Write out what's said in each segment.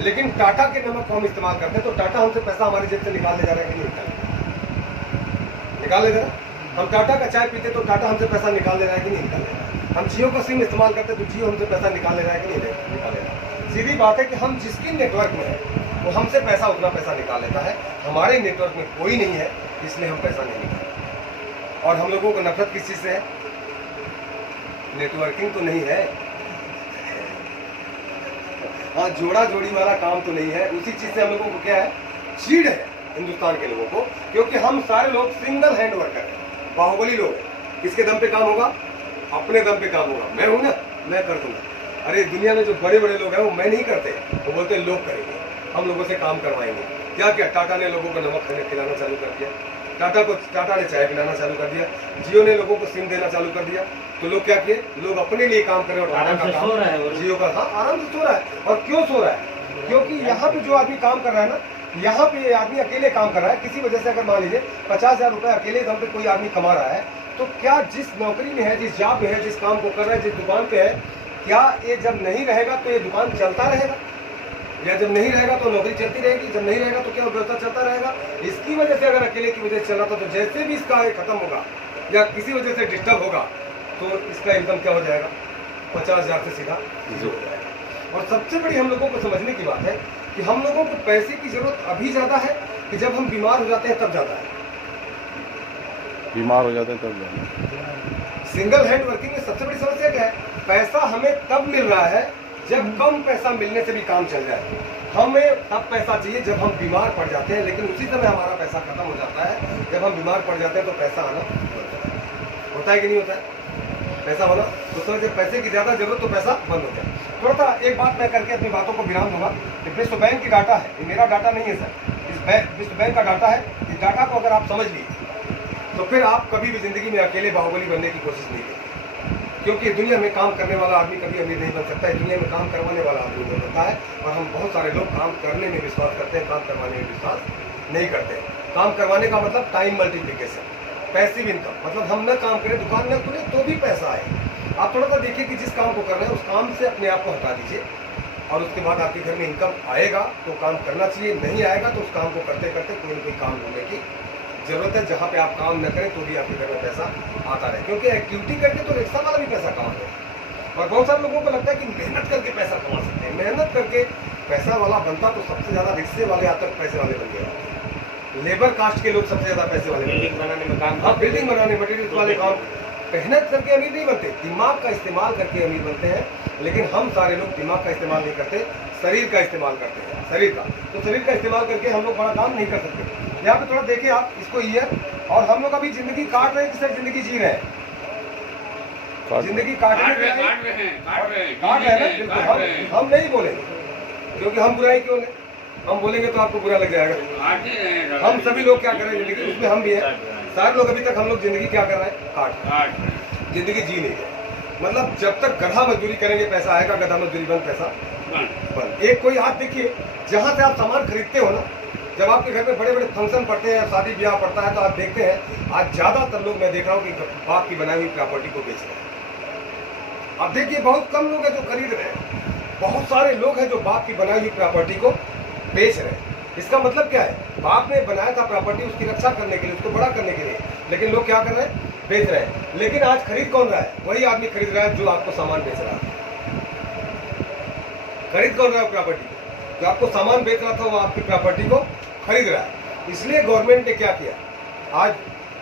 लेकिन टाटा के नमक को हम इस्तेमाल करते हैं, तो टाटा हमसे पैसा हमारी जेब से निकाल ले जा रहा है कि नहीं निकाल ले जा रहा है। हम टाटा का चाय पीते तो टाटा हमसे पैसा निकाल ले रहा है कि नहीं निकाल ले रहा है। हम जियो का सिम इस्तेमाल करते तो जियो हमसे पैसा निकाल ले रहा है कि नहीं निकाल ले रहा है। सीधी बात है कि हम जिसकी नेटवर्क में है वो हमसे पैसा उतना पैसा निकाल लेता है, हमारे नेटवर्क में कोई नहीं है इसलिए हम पैसा नहीं निकालते। और हम लोगों को नफरत किस चीज़ से है? नेटवर्किंग तो नहीं है, हाँ जोड़ा जोड़ी वाला काम तो नहीं है, उसी चीज़ से हम लोगों को क्या है, चीड़ है हिंदुस्तान के लोगों को, क्योंकि हम सारे लोग सिंगल हैंड वर्कर हैं, बाहुबली लोग हैं। किसके दम पे काम होगा? अपने दम पे काम होगा। मैं हूं ना, मैं कर दूंगा। अरे दुनिया में जो बड़े बड़े लोग हैं वो मैं नहीं करते, वो बोलते हैं लोग करेंगे, हम लोगों से काम करवाएंगे। क्या क्या टाटा ने लोगों को नमक खिलाना चालू कर दिया, टाटा ने चाय पिलाना चालू कर दिया, जियो ने लोगों को सिम देना चालू कर दिया। तो लोग क्या किए? लोग अपने लिए काम करें और टाटा का काम, जियो का, हाँ आराम से सो रहा है। और क्यों सो रहा है? क्योंकि यहाँ पे जो आदमी काम कर रहा है ना, यहाँ पे आदमी अकेले काम कर रहा है, किसी वजह से अगर मान लीजिए 50,000 रुपये अकेले दम पे कोई आदमी कमा रहा है, तो क्या जिस नौकरी में है, जिस जॉब में है, जिस काम को कर रहा है, जिस दुकान पे है, क्या ये जब नहीं रहेगा तो ये दुकान चलता रहेगा? या जब नहीं रहेगा तो नौकरी चलती रहेगी? जब नहीं रहेगा तो क्या व्यवस्था चलता रहेगा? इसकी वजह से अगर अकेले की वजह से चल रहा था, तो जैसे भी इसका खत्म होगा या किसी वजह से डिस्टर्ब होगा तो इसका इनकम क्या हो जाएगा? 50,000 से सीधा जीरो हो जाएगा। और सबसे बड़ी हम लोगों को समझने की बात है कि हम लोगों को पैसे की जरूरत अभी ज्यादा है कि जब हम बीमार हो जाते हैं तब ज्यादा है। बीमार हो जाते हैं तब ज्यादा। सिंगल हैंड वर्किंग में सबसे बड़ी समस्या क्या है? पैसा हमें तब मिल रहा है जब कम पैसा मिलने से भी काम चल जाए। हमें तब पैसा चाहिए जब हम बीमार पड़ जाते हैं, लेकिन उसी समय हमारा पैसा खत्म हो जाता है जब हम बीमार पड़ जाते हैं। तो पैसा आना होता है कि नहीं होता है? पैसा होना तो समझे, पैसे की ज्यादा जरूरत तो पैसा बंद हो जाए। थोड़ा सा एक बात मैं करके अपनी बातों को विराम दूंगा कि विश्व बैंक की डाटा है, ये मेरा डाटा नहीं है सर, इस विश्व बैंक का डाटा है। इस डाटा को अगर आप समझ लिए तो फिर आप कभी भी जिंदगी में अकेले बाहुबली बनने की कोशिश नहीं करें, क्योंकि दुनिया में काम करने वाला आदमी कभी अमीर नहीं बन सकता है, दुनिया में काम करवाने वाला आदमी नहीं बनता है। और हम बहुत सारे लोग काम करने में विश्वास करते हैं, काम करवाने में विश्वास नहीं करते। काम करवाने का मतलब टाइम मल्टीप्लिकेशन, पैसिव इनकम, मतलब हम न काम करें, दुकान न खुले तो भी पैसा आए। आप थोड़ा सा देखिए कि जिस काम को कर रहे हैं उस काम से अपने आप को हटा दीजिए और उसके बाद आपके घर में इनकम आएगा तो काम करना चाहिए, नहीं आएगा तो उस काम को करते करते कोई ना कोई काम ढूंढने की जरूरत है जहाँ पे आप काम न करें तो भी आपके घर में पैसा आता रहे, क्योंकि एक्टिविटी करके तो रिक्शा वाला भी पैसा कमाते हैं। और बहुत सारे लोगों को लगता है कि मेहनत करके पैसा कमा सकते हैं। मेहनत करके पैसा वाला बनता तो सबसे ज्यादा रिक्शे वाले आज तक पैसे वाले बन गए। लेबर कास्ट के लोग सबसे ज्यादा पैसे वाले, बिल्डिंग बनाने में काम, हाँ बिल्डिंग बनाने, मटेरियल वाले काम। मेहनत करके अमीर नहीं बनते, दिमाग का इस्तेमाल करके अमीर बनते हैं। लेकिन हम सारे लोग दिमाग का इस्तेमाल नहीं करते, शरीर का इस्तेमाल करते हैं, शरीर का। तो शरीर का इस्तेमाल करके हम लोग बड़ा काम नहीं कर सकते। यहाँ पे थोड़ा देखिए आप इसको ईयर, और हम लोग अभी जिंदगी काट रहे हैं कि सर जिंदगी जी रहे हैं? जिंदगी काट रहे हैं ना, बिल्कुल। हम नहीं बोलेंगे क्योंकि हम बुराई क्यों लें, हम बोलेंगे तो आपको बुरा लग जाएगा। हम सभी लोग क्या कर रहे हैं जिंदगी, उसमें हम भी हैं। सारे लोग अभी तक हम लोग जिंदगी क्या कर रहे हैं? काट, जिंदगी जी नहीं है। मतलब जब तक गधा मजदूरी करेंगे पैसा आएगा, गधा मजदूरी बंद पैसा बंद। एक कोई आज देखिए जहाँ से आप सामान खरीदते हो ना, जब आपके घर में बड़े बड़े फंक्शन पड़ते हैं, शादी ब्याह पड़ता है, तो आप देखते हैं आज ज्यादातर लोग, मैं देख रहा हूँ कि बाप की बनाई हुई प्रॉपर्टी को बेच रहे हैं। अब देखिए बहुत कम लोग हैं जो खरीद रहे हैं, बहुत सारे लोग हैं जो बाप की बनाई हुई प्रॉपर्टी को बेच रहे हैं। इसका मतलब क्या है? बाप ने बनाया था प्रॉपर्टी उसकी रक्षा करने के लिए, उसको बड़ा करने के लिए, लेकिन लोग क्या कर रहे हैं? बेच रहे हैं। लेकिन आज खरीद कौन रहा है? वही आदमी खरीद रहा है जो आपको सामान बेच रहा है। खरीद कौन रहा है प्रॉपर्टी? जो आपको सामान बेच रहा था वो आपकी प्रॉपर्टी को खरीद रहा है। इसलिए गवर्नमेंट ने क्या किया? आज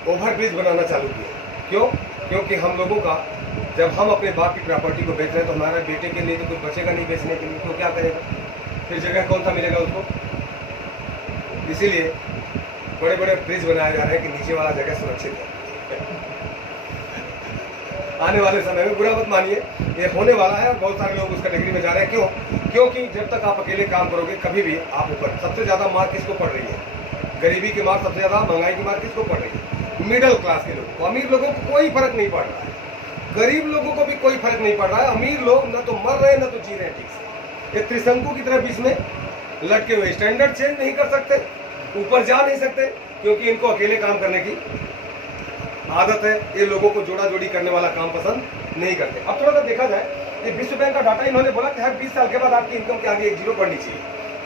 ओवरब्रिज बनाना चालू किया। क्यों? क्योंकि हम लोगों का, जब हम अपने बाप की प्रॉपर्टी को बेच रहे हैं तो हमारे बेटे के लिए तो कुछ बचेगा नहीं बेचने के लिए, तो क्या करेगा? फिर जगह कौन सा मिलेगा उसको? इसीलिए बड़े बड़े ब्रिज बनाए जा रहे हैं कि नीचे वाला जगह सुरक्षित है। आने वाले समय में, बुरा मत मानिए, ये होने वाला है और बहुत सारे लोग उस कैटेगरी में जा रहे हैं। क्यों? क्योंकि जब तक आप अकेले काम करोगे कभी भी आप ऊपर। सबसे ज्यादा मार किसको पड़ रही है? गरीबी की मार सबसे ज्यादा, महंगाई की मार किसको पड़ रही है? मिडिल क्लास के लोगों को। अमीर लोगों को कोई फर्क नहीं पड़ रहा है, गरीब लोगों को भी कोई फर्क नहीं पड़ रहा है। अमीर लोग न तो मर रहे हैं न तो जी रहे हैं ठीक से। ये त्रिशंकु की तरह बीच में लटके हुए, स्टैंडर्ड चेंज नहीं कर सकते, ऊपर जा नहीं सकते, क्योंकि इनको अकेले काम करने की आदत है। ये लोगों को जोड़ा जोड़ी करने वाला काम पसंद नहीं करते। अब थोड़ा सा देखा जाए, ये विश्व बैंक का डाटा इन्होंने बोला कि हर 20 साल के बाद आपकी इनकम के आगे एक जीरो बढ़नी चाहिए।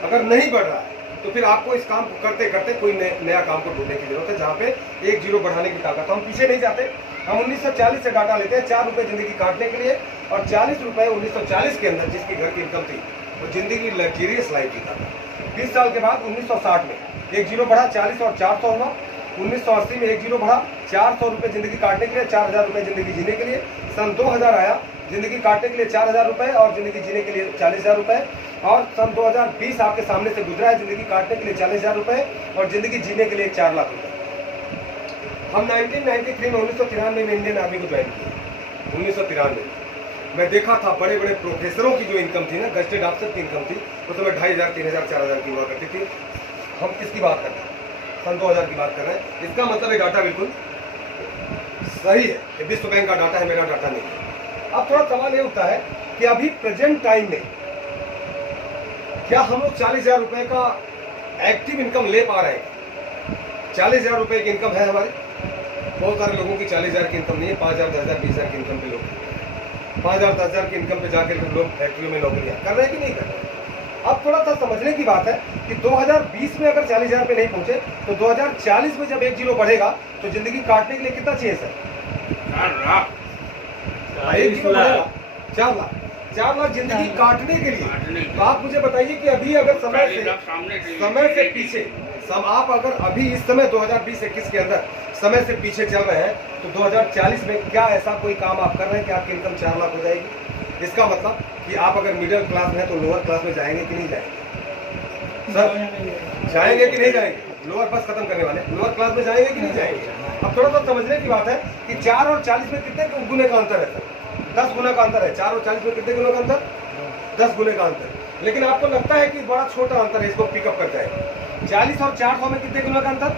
अगर नहीं बढ़ रहा है तो फिर आपको इस काम को करते करते कोई नया काम को ढूंढने की जरूरत है जहाँ पे एक जीरो बढ़ाने की ताकत। हम पीछे नहीं जाते, हम 1940 से डाटा लेते हैं 4 रुपए जिंदगी काटने के लिए, और 40 रुपए 1940 के अंदर जिसकी घर की इनकम थी वो जिंदगी लग्जरियस लाइफ जीता था। 20 साल के बाद 1960 में एक जीरो बढ़ा 40 और 400 हुआ। 1980 में एक जीरो बढ़ा 400 रुपए जिंदगी काटने के लिए, 4000 रुपए जिंदगी जीने के लिए। सन 2000 आया, जिंदगी काटने के लिए 4000 रुपए और जिंदगी जीने के लिए 40000 रुपए। और सन 2020 आपके सामने से गुजरा है, जिंदगी काटने के लिए 40000 रुपए और जिंदगी जीने के लिए 4 लाख रुपए। हम 1993 में 1993 में इंडियन आर्मी को ज्वाइन किए। 1993 मैं देखा था बड़े बड़े प्रोफेसरों की जो इनकम थी ना, गस्टेड ऑफिसर की इनकम थी, उस समय 2500, 3000, 4000 की हुआ करती थी। हम किसकी बात कर रहे हैं? सन 2000 की बात कर रहे हैं। इसका मतलब ये डाटा बिल्कुल सही है, ये विश्व बैंक का डाटा है, मेरा डाटा नहीं है। अब थोड़ा सवाल ये उठता है कि अभी प्रेजेंट टाइम में क्या हम लोग 40,000 रुपए का एक्टिव इनकम ले पा रहे हैं? 40,000 रुपए की इनकम है हमारी। बहुत सारे लोगों की 40,000 की इनकम नहीं है, 5,000, 10,000, 20,000 की इनकम पे लोग 5,000, 10,000 की इनकम पे जाकर लोग फैक्ट्रियों में नौकरियां कर रहे हैं कि नहीं कर रहे हैं। अब थोड़ा सा समझने की बात है कि 2020 में अगर 40,000 पे नहीं पहुंचे तो 2040 में जब एक जीरो बढ़ेगा तो जिंदगी काटने के लिए कितना चाहिए सर? 4 लाख। एक जीरो बढ़ेगा 4 लाख। 4 लाख जिंदगी काटने के लिए। तो आप मुझे बताइए कि अभी अगर समय से पीछे आप अगर अभी इस समय 2020-21 के अंदर समय से पीछे चल रहे हैं तो 2040 में क्या ऐसा कोई काम आप कर रहे हैं कि आपकी इनकम 4 लाख हो जाएगी? इसका मतलब कि आप अगर मिडिल क्लास में हैं तो लोअर क्लास में जाएंगे कि नहीं जाएंगे? सर जाएंगे कि नहीं जाएंगे? लोअर बस खत्म करने वाले लोअर क्लास में जाएंगे कि नहीं जाएंगे? अब थोड़ा सा समझने की बात है कि 4 और 40 में कितने गुने का अंतर है सर? 10 गुना का अंतर है। 4 और 40 में कितने गुना का अंतर? 10 गुने का अंतर। लेकिन आपको लगता है कि बड़ा छोटा अंतर है, इसको पिकअप कर जाएगा। 40 और 400 में कितने गुना का अंतर?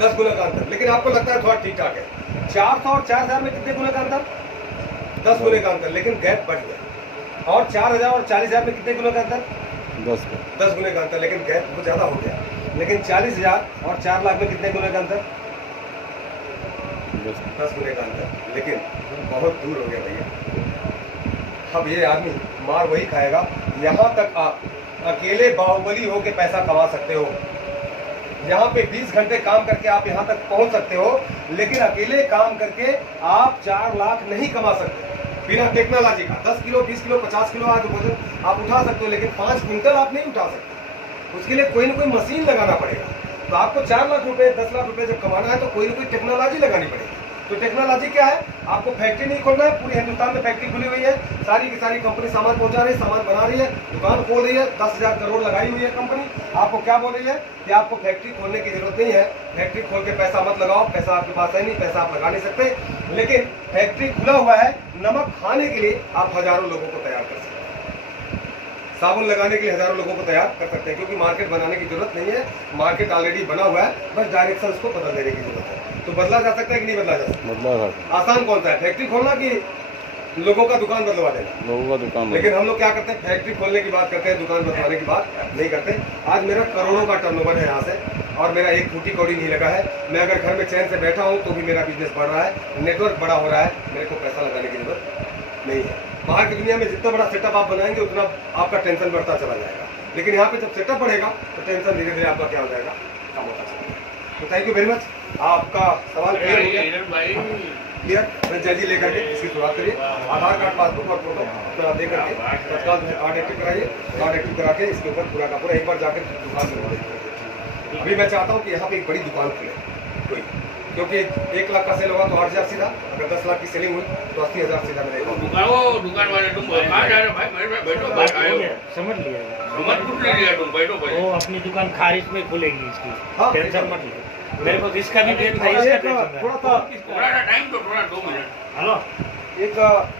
10 गुना का अंतर। लेकिन आपको लगता है थोड़ा ठीक ठाक है। 400 और 4000 में कितने गुना का अंतर? 10 गुने का अंतर। लेकिन गैप बढ़ गया। और 4000 और 40,000 में कितने गुना का अंतर? 10 गुने का अंतर। लेकिन गैप बहुत ज्यादा हो गया। लेकिन 40,000 और 4 लाख में कितने गुने का अंतर? 10 गुने का अंतर। लेकिन बहुत दूर हो गया भैया। अब ये आदमी मार वही खाएगा। यहाँ तक आप अकेले बाहुबली होके पैसा कमा सकते हो। यहाँ पे 20 घंटे काम करके आप यहाँ तक पहुँच सकते हो, लेकिन अकेले काम करके आप 4 लाख नहीं कमा सकते बिना टेक्नोलॉजी का। 10 किलो, 20 किलो, 50 किलो आज वजन आप उठा सकते हो, लेकिन 5 क्विंटल आप नहीं उठा सकते। उसके लिए कोई ना कोई मशीन लगाना पड़ेगा। तो आपको 4 लाख रुपए, 10 लाख रुपए जब कमाना है तो कोई ना कोई टेक्नोलॉजी लगानी पड़ेगी। तो टेक्नोलॉजी क्या है? आपको फैक्ट्री नहीं खोलना है। पूरे हिंदुस्तान में फैक्ट्री खुली हुई है, सारी की सारी कंपनी सामान पहुंचा रही है, सामान बना रही है, दुकान खोल रही है, 10,000 करोड़ लगाई हुई है कंपनी। आपको क्या बोल रही है कि आपको फैक्ट्री खोलने की जरूरत नहीं है, फैक्ट्री खोल के पैसा मत लगाओ, पैसा आपके पास है नहीं, पैसा आप लगा नहीं सकते। लेकिन फैक्ट्री खुला हुआ है, नमक खाने के लिए आप हजारों लोगों को तैयार कर सकते हैं, साबुन लगाने के लिए हजारों लोगों को तैयार कर सकते हैं, क्योंकि मार्केट बनाने की जरूरत नहीं है, मार्केट ऑलरेडी बना हुआ है, बस डायरेक्शन उसको बदल देने की जरूरत है। तो बदला जा सकता है कि नहीं बदला जा सकता? आसान कौन सा है, फैक्ट्री खोलना कि लोगों का दुकान बदलवा देना? लोगों का दुकान। लेकिन हम लोग क्या करते हैं, फैक्ट्री खोलने की बात करते हैं, दुकान बदलवाने की बात नहीं करते। आज मेरा करोड़ों का टर्नओवर है यहाँ से, और मेरा एक फूटी कौड़ी नहीं लगा है। मैं अगर घर में चैन से बैठा हूँ तो भी मेरा बिजनेस बढ़ रहा है, नेटवर्क बड़ा हो रहा है, मेरे को पैसा लगाने की जरूरत नहीं है। बाहर की दुनिया में जितना बड़ा सेटअप आप बनाएंगे उतना आपका टेंशन बढ़ता चला जाएगा, लेकिन यहाँ पे जब सेटअप बढ़ेगा तो टेंशन धीरे धीरे आपका क्या हो जाएगा, कम होता चला जाएगा। तो थैंक यू वेरी मच। आपका सवाल क्लियर हो गया? क्लियर? फ्रेंचाइजी लेकर के इसकी शुरुआत करिए। आधार कार्ड, पासबुक और फोटो दे करके तत्काल कार्ड एक्टिव कराइए। कार्ड एक्टिव करा के इसके ऊपर पूरा का पूरा एक बार जाकर दुकान में। अभी मैं चाहता हूँ कि यहाँ पे एक बड़ी दुकान खुले कोई, क्योंकि 1 लाख का सेल होगा तो 8,000 सीधा, अगर 10 लाख की सेलिंग हुई तो 80,000 सीधा मिलेगा। दुकान वाले तुम कहाँ जा रहे हो भाई? बैठो बैठो आयो। समझ लिया, समझ कुछ नहीं लिया तुम, बैठो बैठो। वो अपनी दुकान खारिज में खुलेगी इसकी, हाँ, टेंशन मत लो। मेरे को इसका भी डेट था, इसका टेंशन थोड़ा सा थोड़ा सा टाइम तो, थोड़ा 2 मिनट। हेलो एक